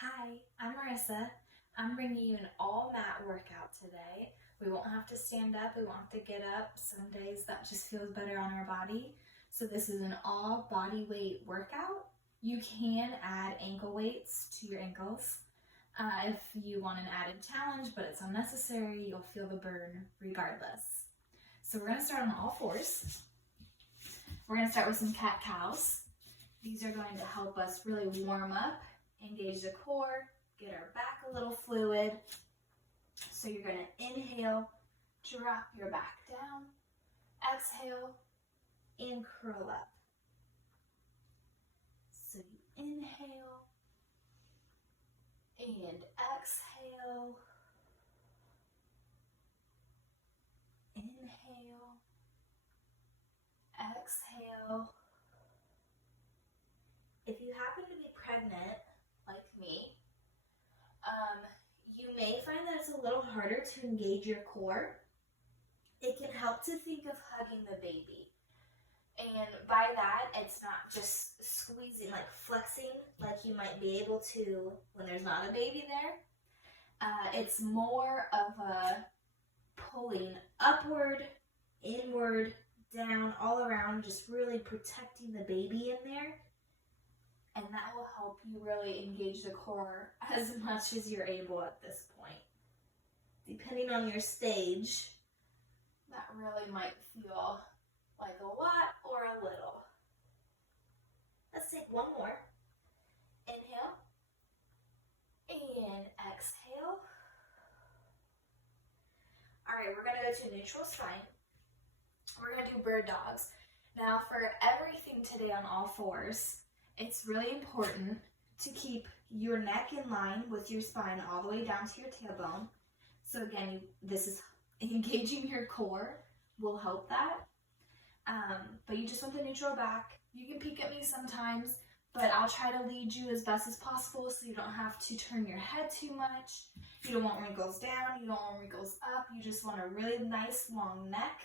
Hi, I'm Marissa. I'm bringing you an all mat workout today. We won't have to stand up, we won't have to get up. Some days that just feels better on our body. So this is an all body weight workout. You can add ankle weights to your ankles if you want an added challenge, but it's unnecessary. You'll feel the burn regardless. So we're going to start on all fours. We're going to start with some cat-cows. These are going to help us really warm up, engage the core, get our back a little fluid. So you're going to inhale, drop your back down, exhale, and curl up. So you inhale and exhale, inhale, exhale. If you happen to be pregnant, like me, you may find that it's a little harder to engage your core. It can help to think of hugging the baby. And by that, it's not just squeezing, like flexing, like you might be able to when there's not a baby there. It's more of a pulling upward, inward, down, all around, just really protecting the baby in there. And that will help you really engage the core as much as you're able at this point. Depending on your stage, that really might feel like a lot or a little. Let's take one more. Inhale and exhale. All right, we're going to go to neutral spine. We're going to do bird dogs. Now for everything today on all fours, it's really important to keep your neck in line with your spine all the way down to your tailbone. So again, this is engaging your core will help that. But you just want the neutral back. You can peek at me sometimes, but I'll try to lead you as best as possible so you don't have to turn your head too much. You don't want wrinkles down, you don't want wrinkles up. You just want a really nice long neck,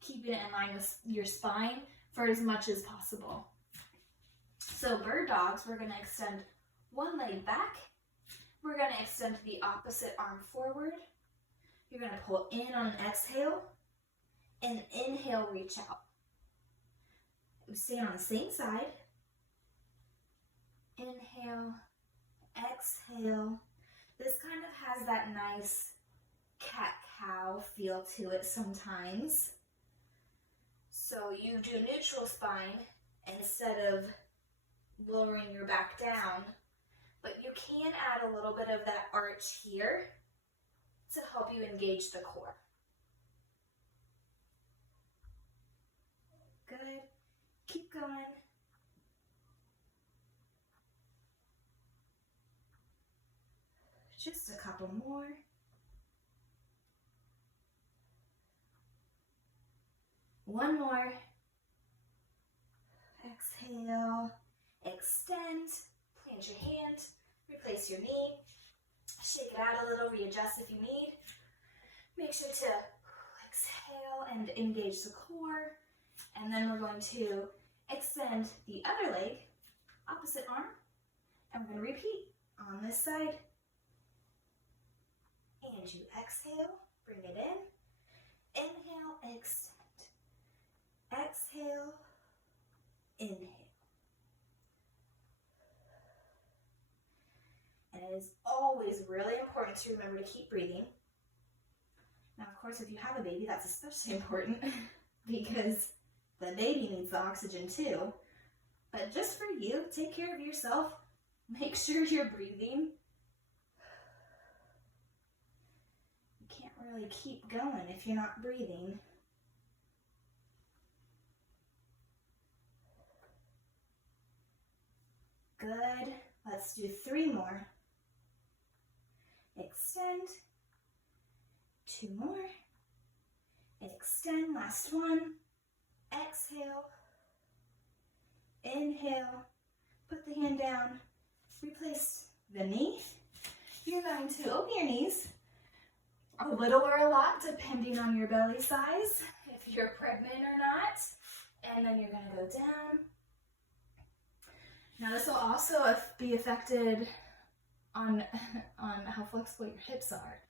keeping it in line with your spine for as much as possible. So bird dogs, we're going to extend one leg back. We're going to extend the opposite arm forward. You're going to pull in on an exhale and inhale, reach out. Stay on the same side. Inhale, exhale. This kind of has that nice cat-cow feel to it sometimes. So you do neutral spine instead of lowering your back down, but you can add a little bit of that arch here to help you engage the core. Good. Keep going. Just a couple more. One more. Exhale. Extend, plant your hand, replace your knee, shake it out a little, readjust if you need. Make sure to exhale and engage the core. And then we're going to extend the other leg, opposite arm, and we're going to repeat on this side. And you exhale, bring it in. Inhale, extend. Exhale, inhale. And it is always really important to remember to keep breathing. Now, of course, if you have a baby, that's especially important because the baby needs the oxygen too. But just for you, take care of yourself. Make sure you're breathing. You can't really keep going if you're not breathing. Good. Let's do 3 more. Extend. 2 more. Extend. Last one. Exhale. Inhale. Put the hand down. Replace the knee. You're going to open your knees a little or a lot depending on your belly size, if you're pregnant or not. And then you're going to go down. Now this will also be affected on how flexible your hips are.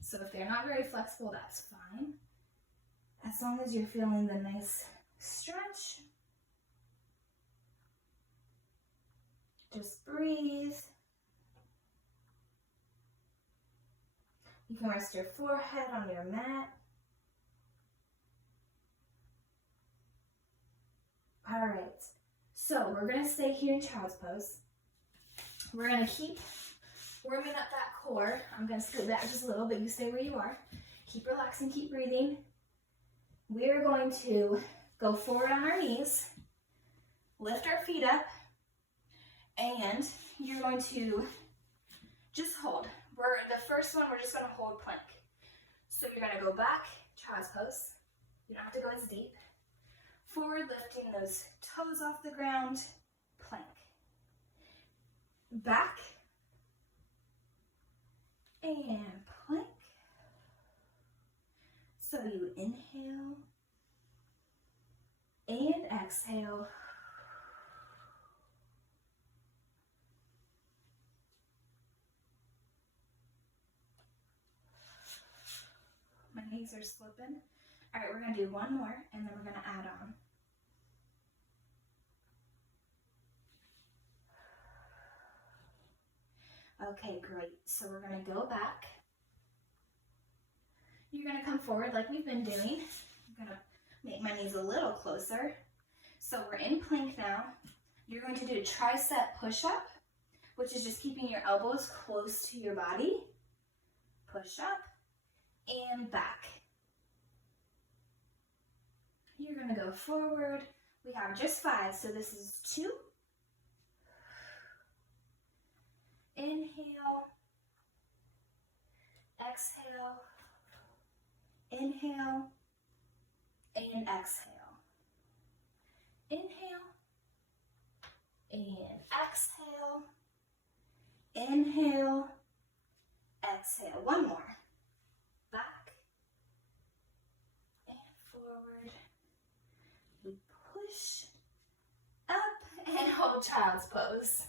So if they're not very flexible, that's fine. As long as you're feeling the nice stretch. Just breathe. You can rest your forehead on your mat. All right, so we're gonna stay here in child's pose. We're gonna keep warming up that core. I'm gonna scoot back just a little, but you stay where you are. Keep relaxing, keep breathing. We're going to go forward on our knees, lift our feet up, and you're going to just hold. The first one, we're just gonna hold plank. So you're gonna go back, child's pose. You don't have to go as deep. Forward, lifting those toes off the ground, plank. Back, and plank. So you inhale, and exhale. My knees are slipping. All right, we're gonna do one more, and then we're gonna add on. Okay, great. So we're gonna go back. You're gonna come forward like we've been doing. I'm gonna make my knees a little closer. So we're in plank now. You're going to do a tricep push-up, which is just keeping your elbows close to your body. Push up and back. You're gonna go forward. We have just 5, so this is 2. Inhale, exhale, inhale, and exhale. Inhale, and exhale, inhale, exhale. One more. Back and forward. We push up and hold child's pose.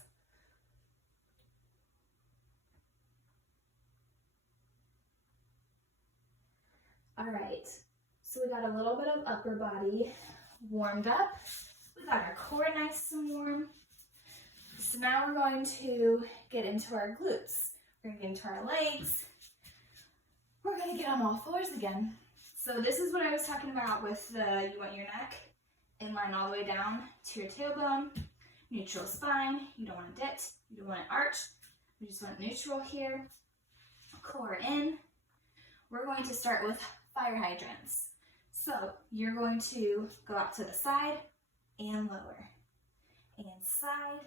All right, so we got a little bit of upper body warmed up. We got our core nice and warm. So now we're going to get into our glutes. We're going to get into our legs. We're going to get on all fours again. So this is what I was talking about with you want your neck in line all the way down to your tailbone. Neutral spine. You don't want it dipped. You don't want it arched. We just want neutral here. Core in. We're going to start with fire hydrants. So you're going to go out to the side and lower, and side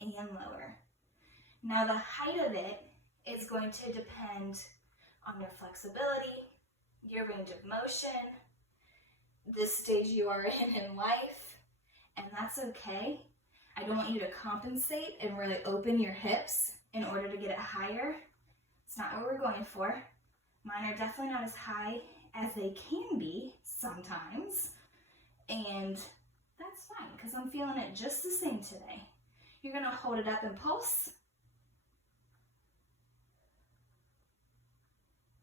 and lower. Now the height of it is going to depend on your flexibility, your range of motion, the stage you are in life, and that's okay. I don't want you to compensate and really open your hips in order to get it higher. It's not what we're going for. Mine are definitely not as high as they can be sometimes, and that's fine because I'm feeling it just the same today. You're gonna hold it up and pulse.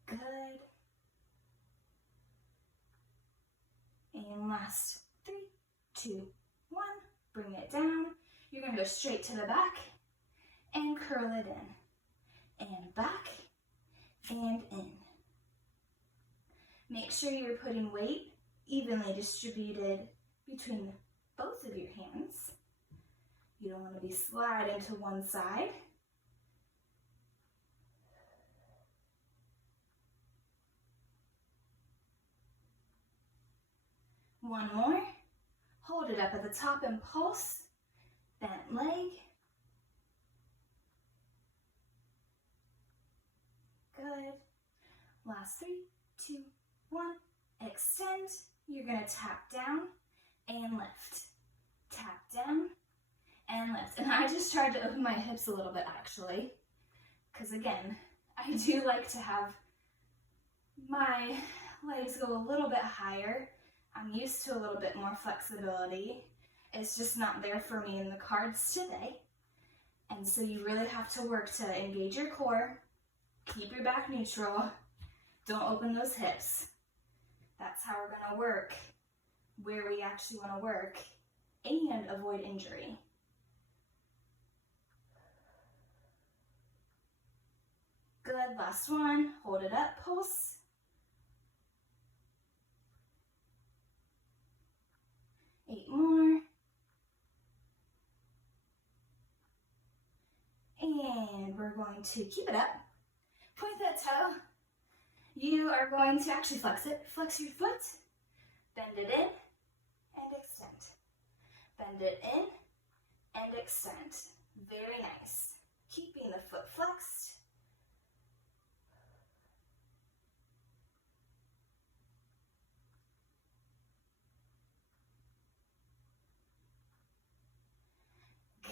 Good. And last 3, 2, 1. Bring it down. You're gonna go straight to the back and curl it in. And back and in. Make sure you're putting weight evenly distributed between both of your hands. You don't want to be sliding to one side. One more. Hold it up at the top and pulse. Bent leg. Good. Last 3, 2, 1. Extend. You're going to tap down and lift. Tap down and lift. And I just tried to open my hips a little bit actually, because again, I do like to have my legs go a little bit higher. I'm used to a little bit more flexibility. It's just not there for me in the cards today. And so you really have to work to engage your core, keep your back neutral, don't open those hips. That's how we're gonna work where we actually wanna work and avoid injury. Good, last one, hold it up, pulse. Eight more. And we're going to keep it up. Point that toe. You are going to actually flex it. Flex your foot. Bend it in and extend. Bend it in and extend. Very nice. Keeping the foot flexed.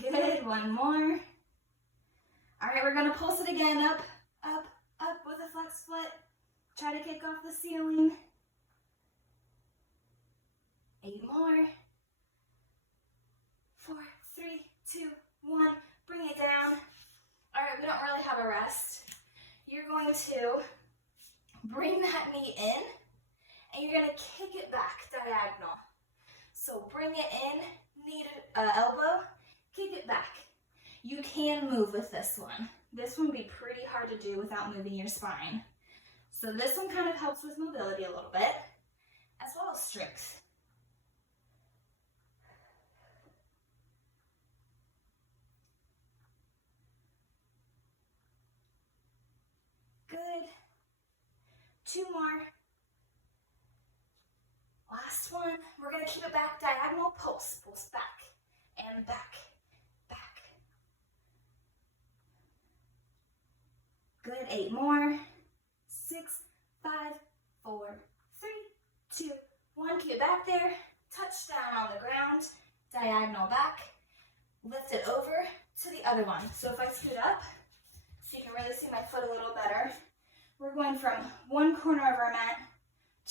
Good, one more. All right, we're gonna pulse it again, up, up, up with a flex foot. Try to kick off the ceiling. 8 more. 4, 3, 2, 1. Bring it down. All right, we don't really have a rest. You're going to bring that knee in, and you're gonna kick it back diagonal. So bring it in, knee to elbow, kick it back. You can move with this one. This one would be pretty hard to do without moving your spine. So this one kind of helps with mobility a little bit, as well as strength. Good. 2 more. Last one. We're gonna keep it back, diagonal, pulse. Pulse back and back, back. Good, 8 more. 6, 5, 4, 3, 2, 1. Keep it back there. Touch down on the ground. Diagonal back. Lift it over to the other one. So if I scoot up, so you can really see my foot a little better, we're going from one corner of our mat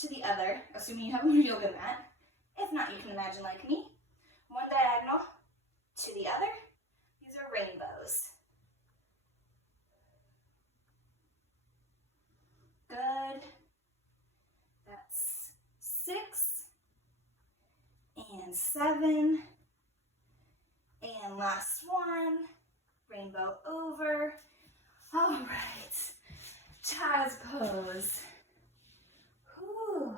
to the other, assuming you have a yoga mat. If not, you can imagine like me. One diagonal to the other. These are rainbows. Good. That's 6 and 7. And last one. Rainbow over. All right. Child's pose. Whew.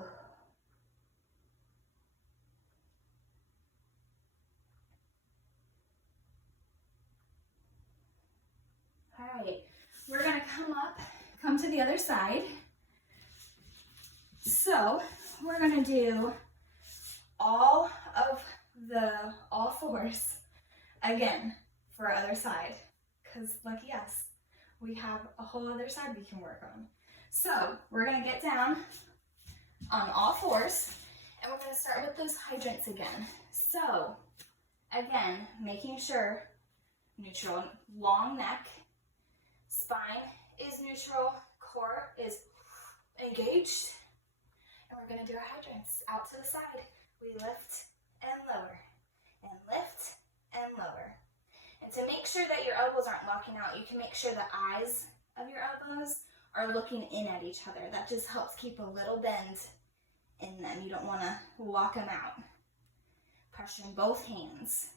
All right. We're going to come to the other side. So we're going to do all fours again for our other side, because lucky us, we have a whole other side we can work on. So we're going to get down on all fours, and we're going to start with those hydrants again. So again, making sure neutral, long neck, spine is neutral, core is engaged, and we're going to do our hydrants out to the side. We lift and lower, and lift and lower. And to make sure that your elbows aren't locking out, you can make sure the eyes of your elbows are looking in at each other. That just helps keep a little bend in them. You don't want to lock them out. Pressuring both hands.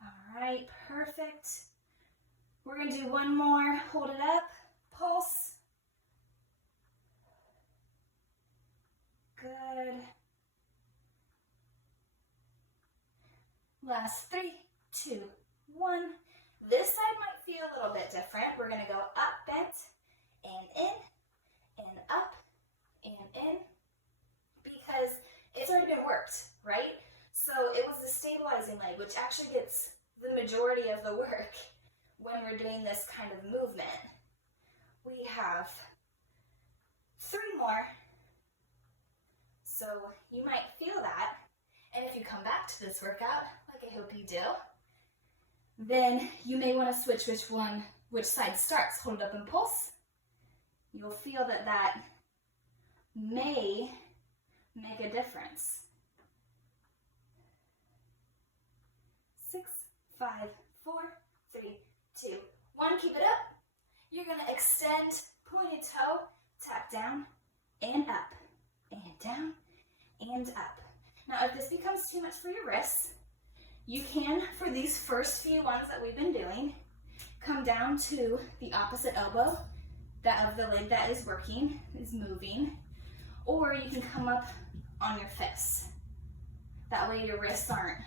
All right, perfect. We're going to do one more. Hold it up. Pulse. Good. Last 3, 2, 1. This side might feel a little bit different. We're going to go up, bent, and in, and up, and in, because it's already been worked, right? So it was the stabilizing leg, which actually gets the majority of the work when we're doing this kind of movement. We have 3 more. So you might feel that. And if you come back to this workout, like I hope you do, then you may want to switch which side starts. Hold it up and pulse. You'll feel that may make a difference. 5, 4, 3, 2, 1. Keep it up. You're going to extend pointed toe, tap down and up, and down and up. Now, if this becomes too much for your wrists, you can, for these first few ones that we've been doing, come down to the opposite elbow, that of the leg that is working, is moving, or you can come up on your fists. That way your wrists aren't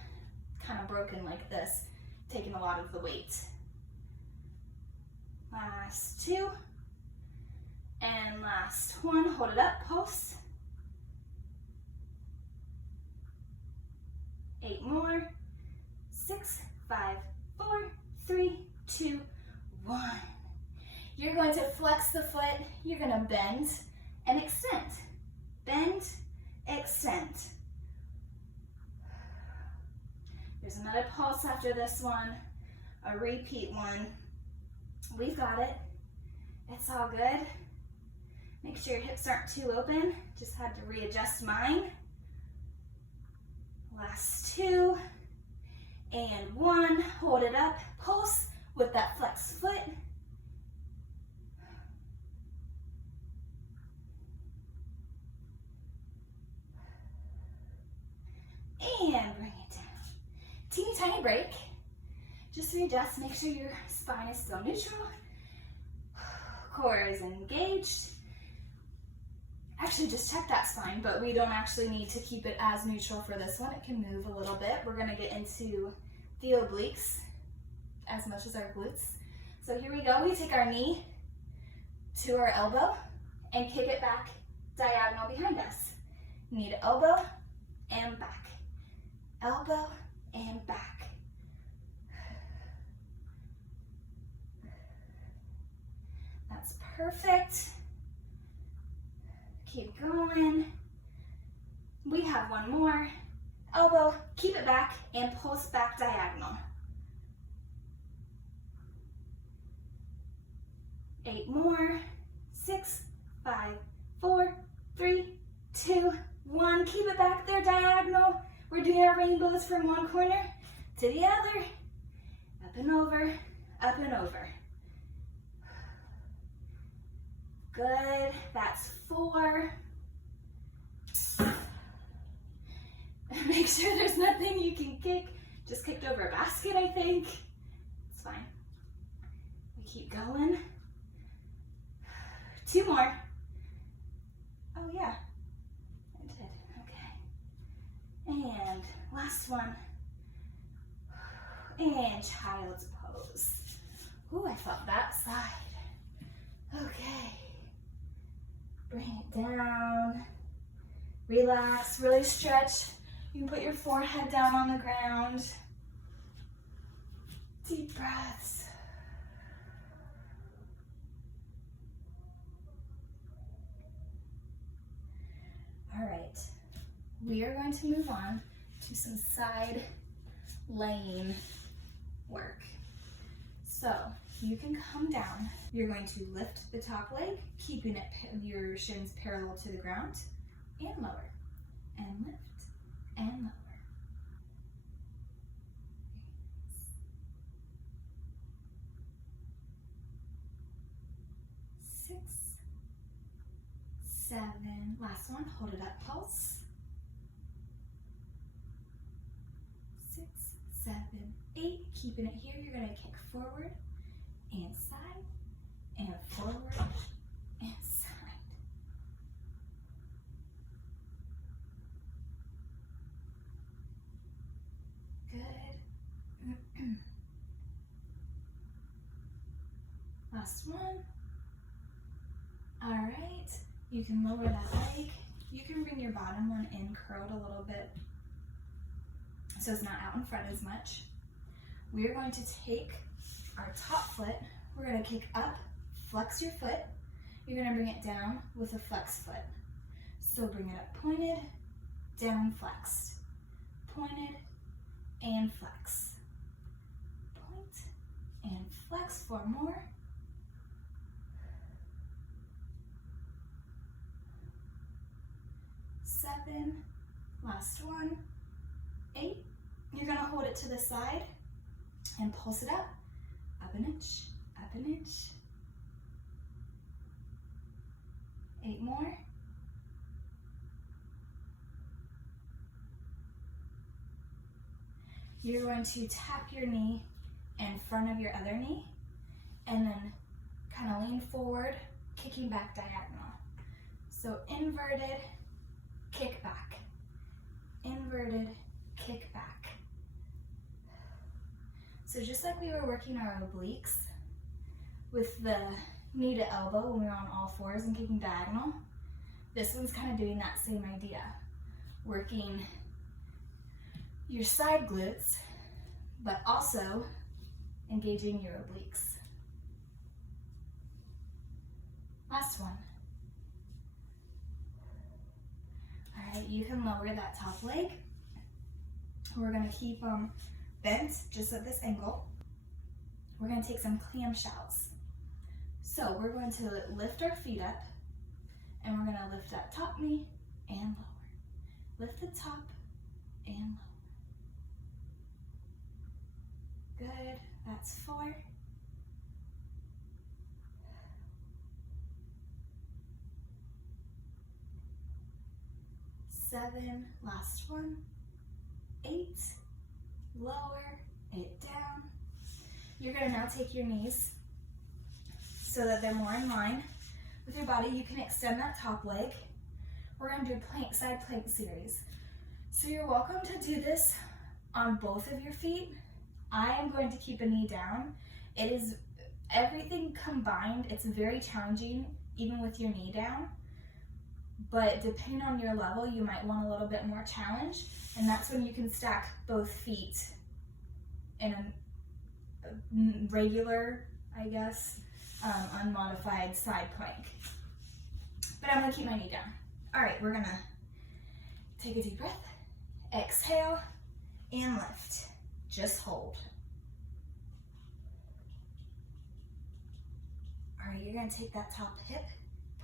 kind of broken like this, taking a lot of the weight. Last 2, and last 1. Hold it up, pulse. 8 more. 6, 5, 4, 3, 2, 1. You're going to flex the foot. You're going to bend and extend. Bend, extend. There's another pulse after this one, a repeat one. We've got it. It's all good. Make sure your hips aren't too open. Just had to readjust mine. Last 2 and 1. Hold it up. Pulse with that flexed foot. And bring it down. Teeny tiny break. Just readjust. Make sure your spine is still neutral. Core is engaged. Actually, just check that spine, but we don't actually need to keep it as neutral for this one. It can move a little bit. We're going to get into the obliques as much as our glutes. So here we go. We take our knee to our elbow and kick it back diagonal behind us. Knee to elbow and back. Elbow and back. That's perfect. Keep going. We have 1 more. Elbow, keep it back, and pulse back diagonal. 8 more. 6, 5, 4, 3, 2, 1. Keep it back there diagonal. We're doing our rainbows from one corner to the other. Up and over, up and over. Good, that's 4. Make sure there's nothing you can kick. Just kicked over a basket, I think. It's fine. We keep going. 2 more. Oh yeah, I did, okay. And last one. And child's pose. Ooh, I felt that side. Okay. Bring it down. Relax, really stretch. You can put your forehead down on the ground. Deep breaths. All right, we are going to move on to some side laying work. So you can come down. You're going to lift the top leg, keeping it your shins parallel to the ground, and lower, and lift, and lower. 6, 7, last one, hold it up, pulse. 6, 7, 8, keeping it here. You're gonna kick forward and side, and forward and side. Good. Last one. All right, you can lower that leg. You can bring your bottom one in curled a little bit so it's not out in front as much. We're going to take our top foot, we're going to kick up, flex your foot. You're going to bring it down with a flex foot. So bring it up pointed, down flexed, pointed and flex. Point and flex. 4 more. 7, last one, 8. You're gonna hold it to the side And pulse it up an inch, up an inch. 8 more. You're going to tap your knee in front of your other knee and then kind of lean forward, kicking back diagonal. So inverted, kick back. Inverted, kick back. So just like we were working our obliques with the knee to elbow when we were on all fours and kicking diagonal, this one's kind of doing that same idea. Working your side glutes, but also engaging your obliques. Last one. All right, you can lower that top leg. We're gonna keep them bent just at this angle. We're gonna take some clamshells. So we're going to lift our feet up and we're gonna lift that top knee and lower. Lift the top and lower. Good, that's 4. 7, last one. 8, lower it down. You're gonna now take your knees so that they're more in line with your body. You can extend that top leg. We're gonna do plank, side plank series. So you're welcome to do this on both of your feet. I am going to keep a knee down. It is everything combined. It's very challenging even with your knee down. But depending on your level, you might want a little bit more challenge, and that's when you can stack both feet in a regular, I guess, unmodified side plank. But I'm gonna keep my knee down. All right, we're gonna take a deep breath, exhale, and lift. Just hold. All right, you're gonna take that top hip,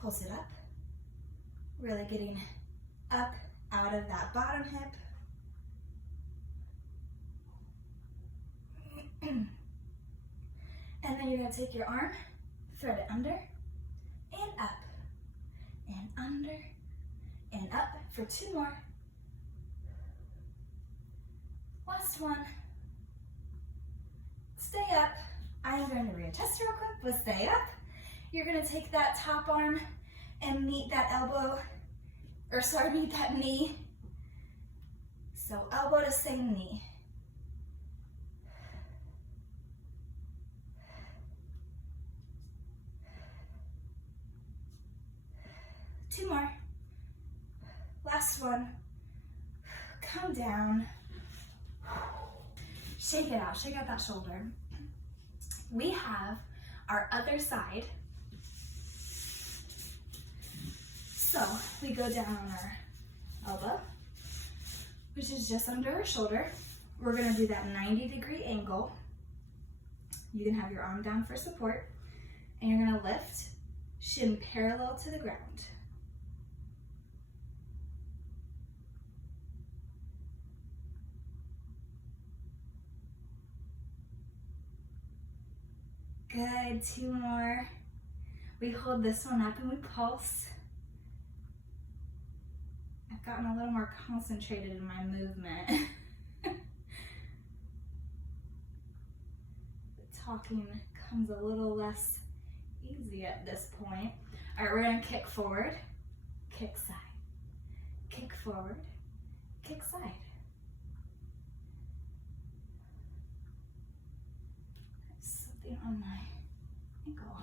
pulse it up. Really getting up out of that bottom hip. And then you're going to take your arm, thread it under, and up, and under, and up for 2 more. Last one. Stay up. I'm going to readjust real quick, but stay up. You're going to take that top arm and meet that elbow, or sorry, meet that knee. So elbow to same knee. Two more. Last one. Come down. Shake it out, shake out that shoulder. We have our other side. So we go down on our elbow, which is just under our shoulder. We're gonna do that 90-degree angle. You can have your arm down for support, and you're gonna lift, shin parallel to the ground. Good, 2 more. We hold this one up and we pulse. I've gotten a little more concentrated in my movement. The talking comes a little less easy at this point. All right, we're gonna kick forward, kick side, kick forward, kick side. There's something on my ankle.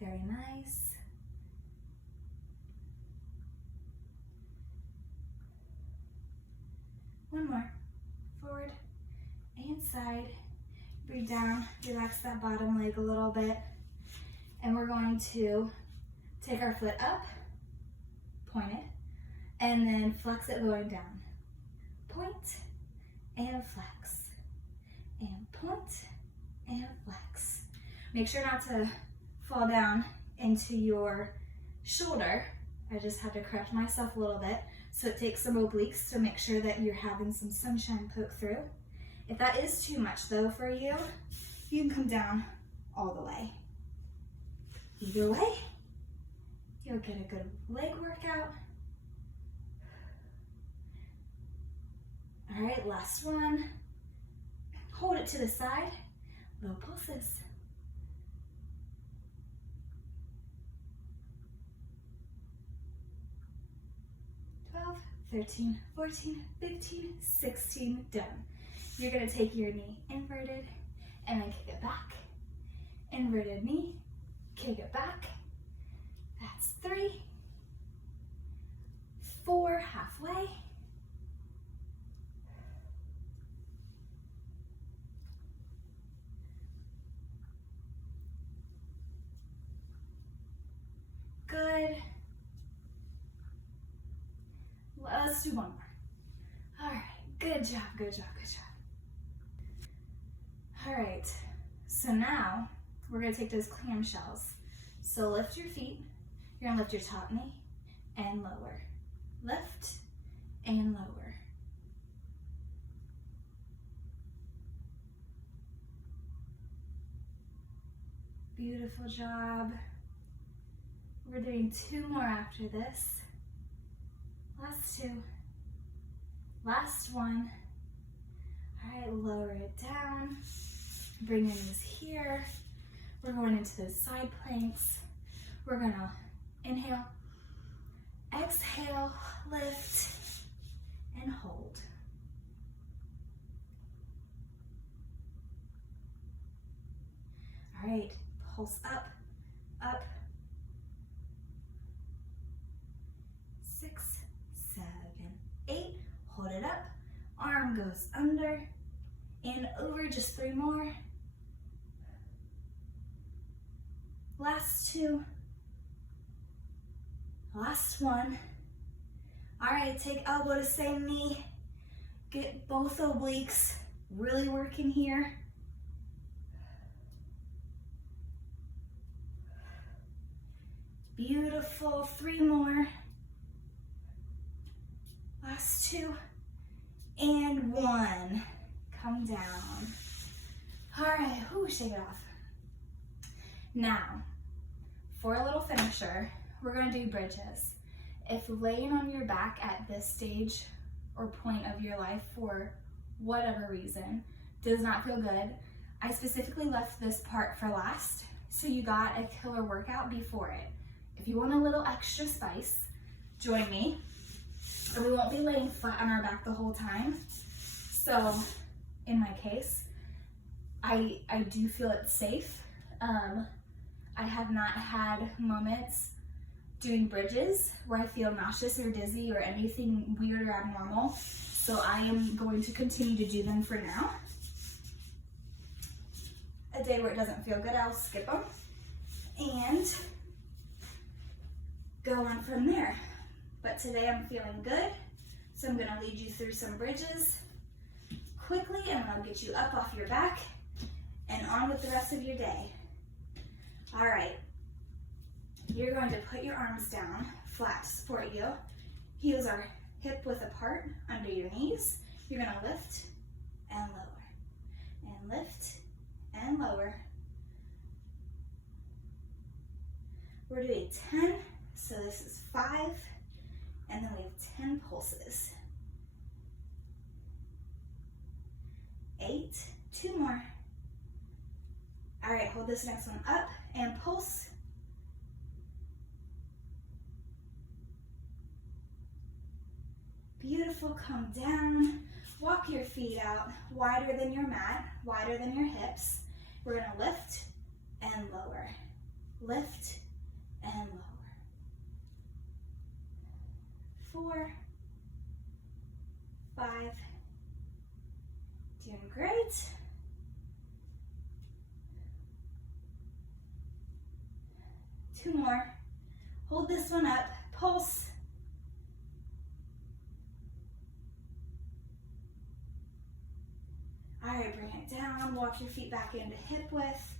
Very nice. One more. Forward and side. Breathe down, relax that bottom leg a little bit. And we're going to take our foot up, point it, and then flex it going down. Point and flex. And point and flex. Make sure not to fall down into your shoulder. I just had to correct myself a little bit. So take some obliques to make sure that you're having some sunshine poke through. If that is too much though for you, you can come down all the way. Either way, you'll get a good leg workout. All right, last one. Hold it to the side, low pulses. 12, 13, 14, 15, 16, done. You're gonna take your knee inverted and then kick it back. Inverted knee, kick it back. That's 3, 4, halfway. Good. Let's do one more. All right, good job, good job, good job. All right, so now we're gonna take those clamshells. So lift your feet, you're gonna lift your top knee and lower. Lift and lower. Beautiful job. We're doing 2 more after this. Last 2. Last one. All right, lower it down. Bring your knees here. We're going into those side planks. We're gonna inhale, exhale, lift, and hold. All right, pulse up, up. 6, 7, 8. Hold it up. Arm goes under and over. Just 3 more. Last 2. Last 1. All right, take elbow to same knee. Get both obliques really working here. Beautiful. 3 more. Last 2 and 1. Come down. All right, shake it off. Now, for a little finisher, we're gonna do bridges. If laying on your back at this stage or point of your life for whatever reason does not feel good, I specifically left this part for last, so you got a killer workout before it. If you want a little extra spice, join me. And we won't be laying flat on our back the whole time. So in my case, I do feel it's safe. I have not had moments doing bridges where I feel nauseous or dizzy or anything weird or abnormal. So I am going to continue to do them for now. A day where it doesn't feel good, I'll skip them and go on from there. But today I'm feeling good, so I'm gonna lead you through some bridges quickly, and I'll get you up off your back and on with the rest of your day. All right, you're going to put your arms down flat to support you. Heels are hip width apart under your knees. You're gonna lift and lower, and lift and lower. We're doing 10, so this is 5. And then we have 10 pulses. 8, 2 more. All right, hold this next one up and pulse. Beautiful, come down. Walk your feet out wider than your mat, wider than your hips. We're gonna lift and lower. Lift and lower. 4, 5, doing great. 2 more. Hold this one up, pulse. All right, bring it down, walk your feet back into hip width.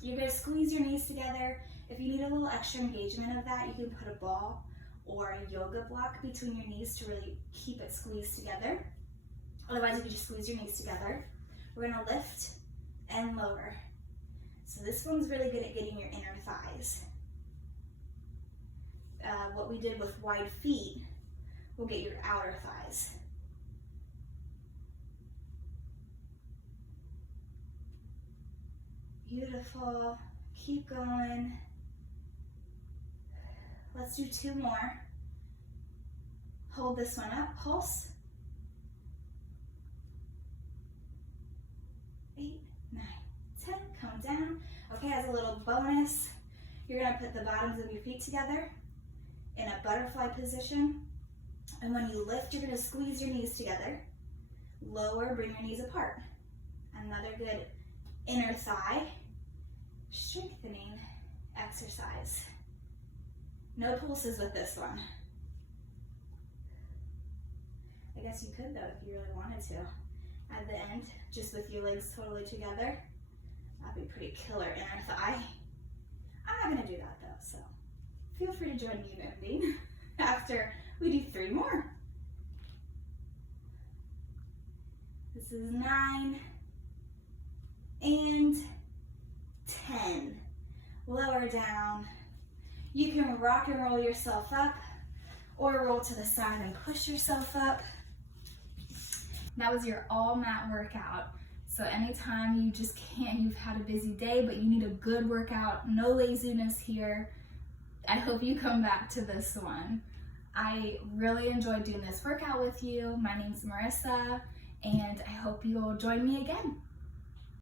You're gonna squeeze your knees together. If you need a little extra engagement of that, you can put a ball or a yoga block between your knees to really keep it squeezed together. Otherwise, you can just squeeze your knees together. We're gonna lift and lower. So this one's really good at getting your inner thighs. What we did with wide feet will get your outer thighs. Beautiful. Keep going. Let's do 2 more. Hold this one up. Pulse. 8, 9, 10. Come down. Okay, as a little bonus, you're going to put the bottoms of your feet together in a butterfly position. And when you lift, you're going to squeeze your knees together. Lower, bring your knees apart. Another good inner thigh strengthening exercise. No pulses with this one. I guess you could though if you really wanted to. At the end, just with your legs totally together. That'd be pretty killer inner thigh. I'm not gonna do that though, so feel free to join me in ending after we do 3 more. This is 9 and 10. Lower down. You can rock and roll yourself up or roll to the side and push yourself up. That was your all mat workout. So anytime you just can't, you've had a busy day, but you need a good workout, no laziness here, I hope you come back to this one. I really enjoyed doing this workout with you. My name's Marissa, and I hope you'll join me again.